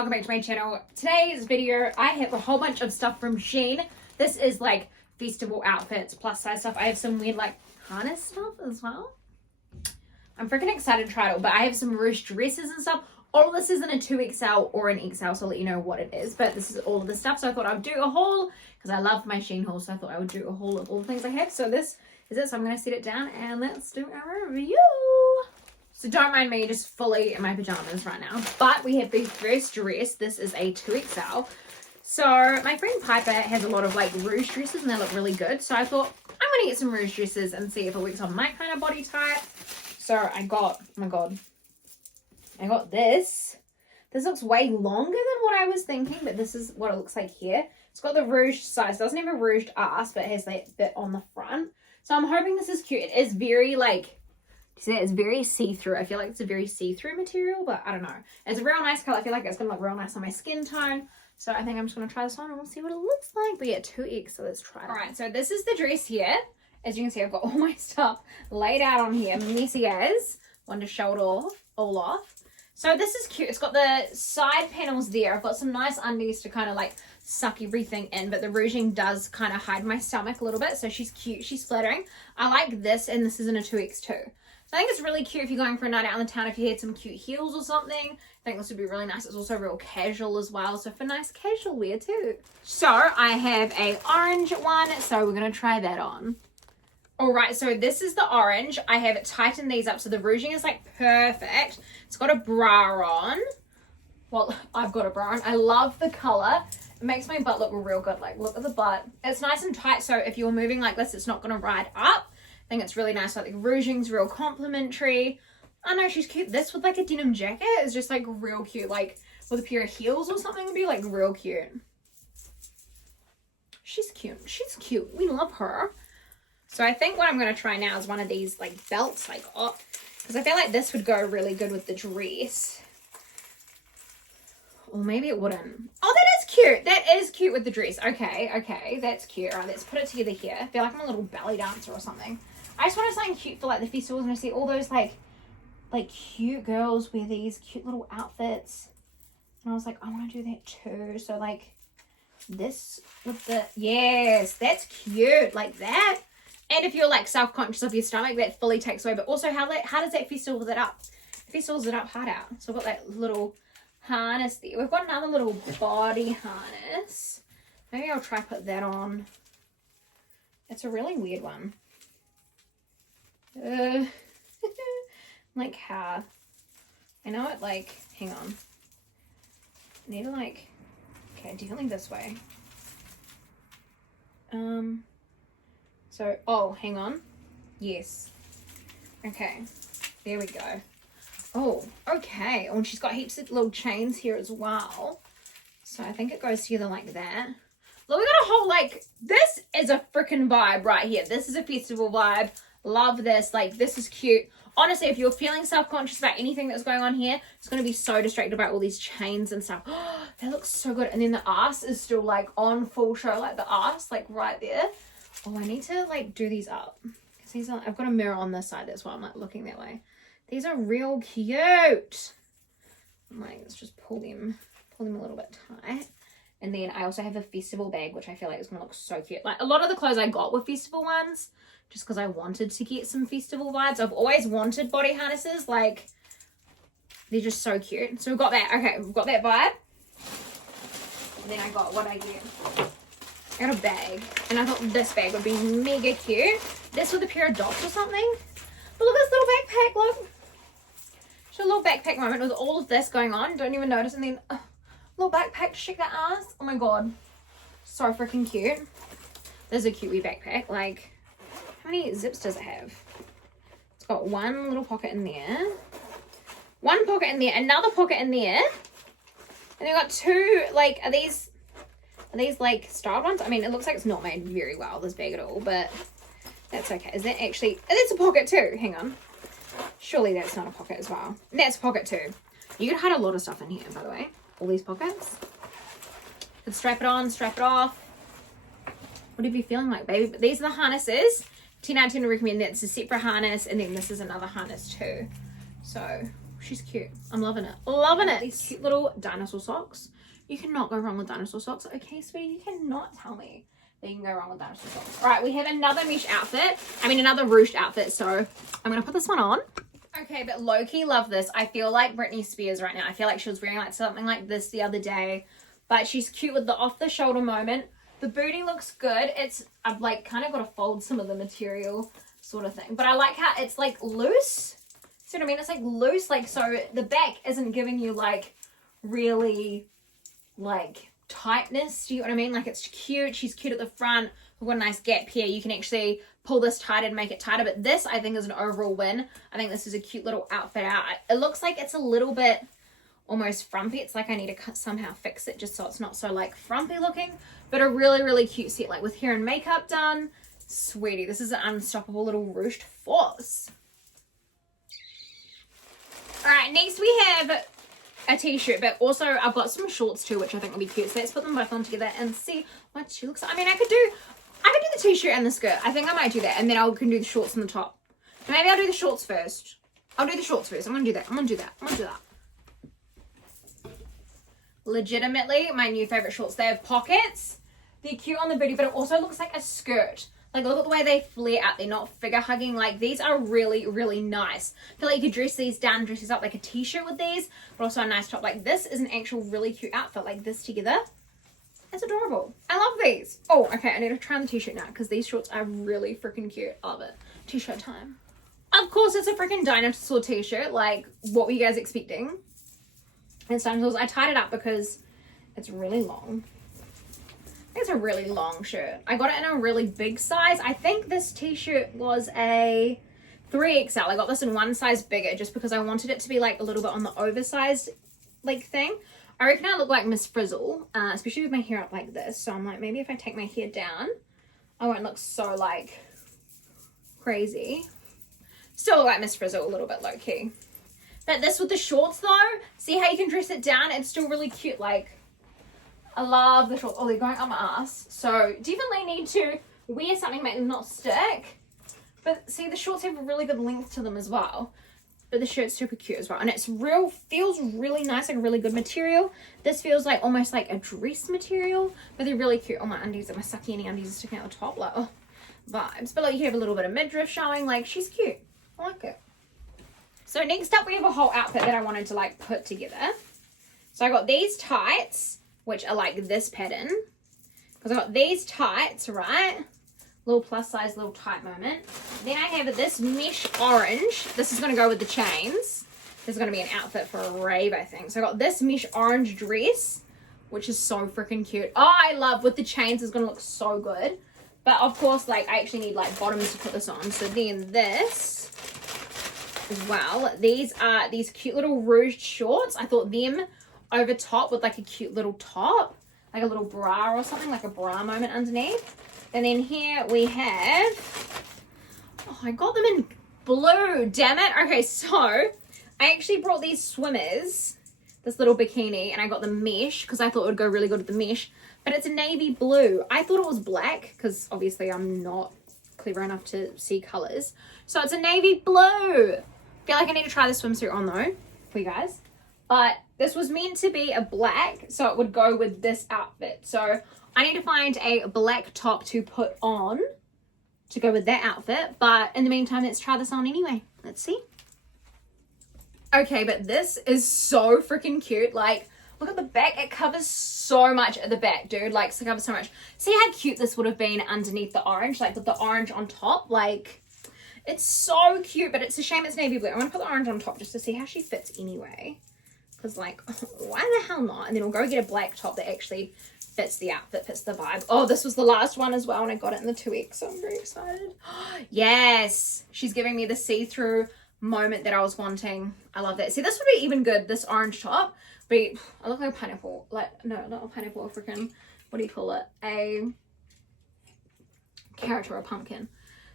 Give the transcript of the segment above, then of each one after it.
welcome back to my channel. Today's video, I have a whole bunch of stuff from Shein. This is like festival outfits, plus size stuff. I have some weird like harness stuff as well. I'm freaking excited to try it all, but I have some ruched dresses and stuff. All of this is in a 2XL or an XL, so I'll let you know what it is. But this is all of the stuff, so I thought I would do a haul because I love my Shein haul, so I thought I would do a haul of all the things I have. So this is it, so I'm going to set it down and let's do a review. So don't mind me just fully in my pajamas right now. But we have the first dress. This is a 2XL. So my friend Piper has a lot of like ruched dresses and they look really good. So I thought I'm going to get some ruched dresses and see if it works on my kind of body type. So I got, oh my god, I got this. This looks way longer than what I was thinking, but this is what it looks like here. It's got the ruched size. It doesn't have a ruched ass, but it has that bit on the front. So I'm hoping this is cute. It is very like, see that? It's very see-through. I feel like it's a very see-through material, but I don't know. It's a real nice color. I feel like it's going to look real nice on my skin tone. So I think I'm just going to try this on and we'll see what it looks like. But yeah, 2X, so let's try it. All right, so this is the dress here. As you can see, I've got all my stuff laid out on here, messy as. Wanted to show it all off. So this is cute. It's got the side panels there. I've got some nice undies to kind of like suck everything in, but the ruching does kind of hide my stomach a little bit. So she's cute. She's flattering. I like this, and this is in a 2X too. So I think it's really cute if you're going for a night out in the town, if you had some cute heels or something. I think this would be really nice. It's also real casual as well, so for nice casual wear too. So I have a orange one, so we're going to try that on. Alright, so this is the orange. I have tightened these up so the ruching is like perfect. It's got a bra on. Well, I've got a bra on. I love the color. It makes my butt look real good. Like, look at the butt. It's nice and tight, so if you're moving like this, it's not going to ride up. I think it's really nice. Like, the ruching's real complimentary. I know, she's cute. This with like a denim jacket is just like real cute. Like, with a pair of heels or something would be like real cute. She's cute. She's cute. We love her. So I think what I'm going to try now is one of these like belts I got, because I feel like this would go really good with the dress. Or maybe it wouldn't. Oh, that is cute. That is cute with the dress. Okay, that's cute. All right, let's put it together here. I feel like I'm a little belly dancer or something. I just wanted something cute for like the festivals, and I see all those like cute girls wear these cute little outfits. And I was like, I want to do that too. So like this with the, yes, that's cute. Like that. And if you're like self-conscious of your stomach, that fully takes away. But also, how does that festival it up? It festivals it up hard out. So I've got that little harness there. We've got another little body harness. Maybe I'll try put that on. It's a really weird one. Like how? I know it like, hang on. I need to like, okay, definitely this way. So, oh, hang on. Yes. Okay. There we go. Oh, okay. Oh, and she's got heaps of little chains here as well. So I think it goes together like that. Look, we got a whole, like, this is a freaking vibe right here. This is a festival vibe. Love this. Like, this is cute. Honestly, if you're feeling self-conscious about anything that's going on here, it's going to be so distracted by all these chains and stuff. Oh, that looks so good. And then the ass is still, like, on full show. Like, the ass, like, right there. Oh, I need to like do these up because these are, I've got a mirror on this side, that's why I'm like looking that way. These are real cute. I'm like, let's just pull them a little bit tight. And then I also have a festival bag, which I feel like is gonna look so cute. Like a lot of the clothes I got were festival ones just because I wanted to get some festival vibes. I've always wanted body harnesses, like they're just so cute. So we've got that. Okay, we've got that vibe. And then I got what I get. I got a bag, and I thought this bag would be mega cute. This with a pair of dots or something. But look at this little backpack, look. Just a little backpack moment with all of this going on. Don't even notice. And then little backpack to shake that ass. Oh my god. So freaking cute. This is a cute wee backpack. Like, how many zips does it have? It's got one little pocket in there. One pocket in there. Another pocket in there. And they've got two, like, are these like styled ones? I mean, it looks like it's not made very well, this bag at all, but that's okay. Is that actually, oh, that's a pocket too. Hang on. Surely that's not a pocket as well. That's a pocket too. You could hide a lot of stuff in here, by the way. All these pockets. You could strap it on, strap it off. Whatever you're feeling like, baby. But these are the harnesses. 10 out of 10 to recommend that. It's a separate harness, and then this is another harness too. So she's cute. I'm loving it. Loving it. These cute little dinosaur socks. You cannot go wrong with dinosaur socks. Okay, sweetie, you cannot tell me that you can go wrong with dinosaur socks. All right, we have another mesh outfit. I mean, another ruched outfit. So I'm going to put this one on. Okay, but low-key love this. I feel like Britney Spears right now. I feel like she was wearing like something like this the other day. But she's cute with the off-the-shoulder moment. The booty looks good. I've like kind of got to fold some of the material sort of thing. But I like how it's like loose. See what I mean? It's like loose. Like, so the back isn't giving you like really like tightness. Do you know what I mean? Like, it's cute. She's cute at the front. We've got a nice gap here. You can actually pull this tighter and make it tighter. But this, I think, is an overall win. I think this is a cute little outfit out. It looks like it's a little bit almost frumpy. It's like I need to somehow fix it just so it's not so like frumpy looking. But a really, really cute set. Like with hair and makeup done. Sweetie, this is an unstoppable little ruched force. All right, next we have a t-shirt, but also I've got some shorts too, which I think will be cute. So let's put them both on together and see what she looks like. I mean, I could do the t-shirt and the skirt. I think I might do that, and then I can do the shorts on the top. Maybe I'll do the shorts first. I'll do the shorts first. I'm gonna do that. I'm gonna do that. Legitimately, my new favorite shorts. They have pockets. They're cute on the booty, but it also looks like a skirt. Like, look at the way they flare out. They're not figure hugging. Like, these are really, really nice. I feel like you could dress these down, dress these up like a t-shirt with these, but also a nice top. Like, this is an actual really cute outfit. Like, this together. It's adorable. I love these. Oh, okay. I need to try on the t-shirt now because these shorts are really freaking cute. I love it. T-shirt time. Of course, it's a freaking dinosaur t-shirt. Like, what were you guys expecting? It's dinosaurs. I tied it up because it's really long. It's a really long shirt. I got it in a really big size. I think this t-shirt was a 3XL. I got this in one size bigger just because I wanted it to be like a little bit on the oversized like thing. I reckon I look like Miss Frizzle, especially with my hair up like this. So I'm like, maybe if I take my hair down, I won't look so like crazy. Still look like Miss Frizzle a little bit low key. But this with the shorts though, see how you can dress it down? It's still really cute. Like, I love the shorts. Oh, they're going up my ass. So definitely need to wear something make them not stick. But see, the shorts have a really good length to them as well. But the shirt's super cute as well. And it's feels really nice, like a really good material. This feels like almost like a dress material. But they're really cute. Oh, my undies and my sucky any undies are sticking out the top. Like, oh, vibes. But like you have a little bit of midriff showing. Like, she's cute. I like it. So next up we have a whole outfit that I wanted to like put together. So I got these tights, which are like this pattern. Because I got these tights, right? Little plus size, little tight moment. Then I have this mesh orange. This is going to go with the chains. This is going to be an outfit for a rave, I think. So I got this mesh orange dress, which is so freaking cute. Oh, I love with the chains. It's going to look so good. But of course, like I actually need like bottoms to put this on. So then this. Well, these are these cute little ruched shorts. I thought them over top with like a cute little top, like a little bra or something, like a bra moment underneath. And then here we have, oh, I got them in blue, damn it. Okay, so I actually brought these swimmers, this little bikini, and I got the mesh because I thought it would go really good with the mesh, but it's a navy blue. I thought it was black because obviously I'm not clever enough to see colors. So it's a navy blue. I feel like I need to try the swimsuit on though for you guys. But this was meant to be a black, so it would go with this outfit. So I need to find a black top to put on to go with that outfit. But in the meantime, let's try this on anyway. Let's see. Okay, but this is so freaking cute. Like, look at the back. It covers so much at the back, dude. Like, it covers so much. See how cute this would have been underneath the orange? Like, with the orange on top. Like, it's so cute, but it's a shame it's navy blue. I'm going to put the orange on top just to see how she fits anyway. Because, like, why the hell not? And then we'll go get a black top that actually fits the outfit, fits the vibe. Oh, this was the last one as well, and I got it in the 2X, so I'm very excited. Yes! She's giving me the see-through moment that I was wanting. I love that. See, this would be even good, this orange top. But I look like a pineapple. Like, no, not a pineapple, a freaking, what do you call it? A carrot or a pumpkin.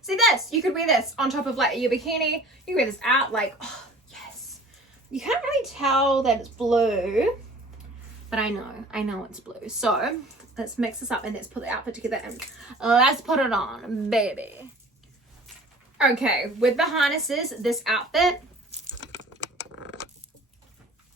See this? You could wear this on top of, like, your bikini. You can wear this out, like, oh, yes. You can't really tell that it's blue. But I know it's blue. So let's mix this up and let's put the outfit together and let's put it on, baby. Okay, with the harnesses, this outfit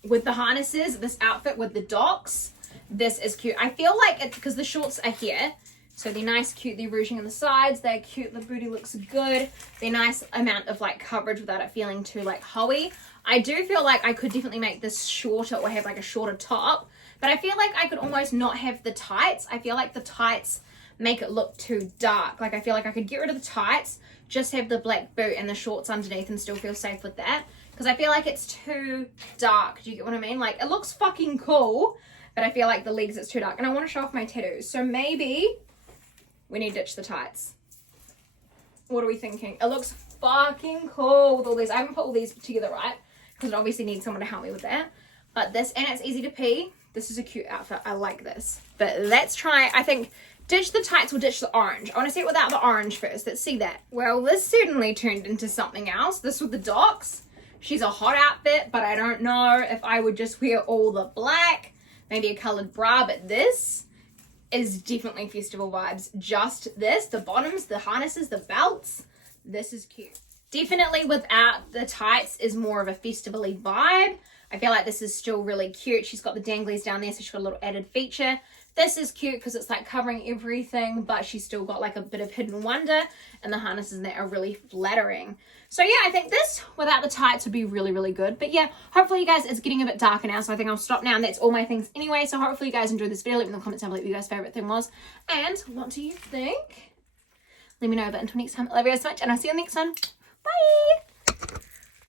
with the harnesses, this outfit with the docks, this is cute. I feel like it's because the shorts are here. So they're nice, cute, they're ruching on the sides, they're cute, the booty looks good. They're nice amount of like coverage without it feeling too like hoey. I do feel like I could definitely make this shorter or have like a shorter top, but I feel like I could almost not have the tights. I feel like the tights make it look too dark. Like I feel like I could get rid of the tights, just have the black boot and the shorts underneath and still feel safe with that. Because I feel like it's too dark. Do you get what I mean? Like it looks fucking cool, but I feel like the legs it's too dark. And I want to show off my tattoos. So maybe we need to ditch the tights. What are we thinking? It looks fucking cool with all these. I haven't put all these together right because it obviously needs someone to help me with that. But this, and it's easy to pee. This is a cute outfit. I like this. But let's try, I think, ditch the tights or ditch the orange. I want to see it without the orange first. Let's see that. Well, this certainly turned into something else. This with the docks. She's a hot outfit, but I don't know if I would just wear all the black. Maybe a colored bra, but this is definitely festival vibes. Just this, the bottoms, the harnesses, the belts. This is cute. Definitely without the tights is more of a festival-y vibe. I feel like this is still really cute. She's got the danglies down there, so she's got a little added feature. This is cute because it's like covering everything, but she's still got like a bit of hidden wonder, and the harnesses in there are really flattering. So yeah, I think this without the tights would be really, really good. But yeah, hopefully you guys, it's getting a bit darker now, so I think I'll stop now, and that's all my things anyway. So hopefully you guys enjoyed this video. Let me know in the comments down below what you guys' favorite thing was, and what do you think? Let me know. But until next time, I love you guys so much, and I'll see you on the next one. Bye!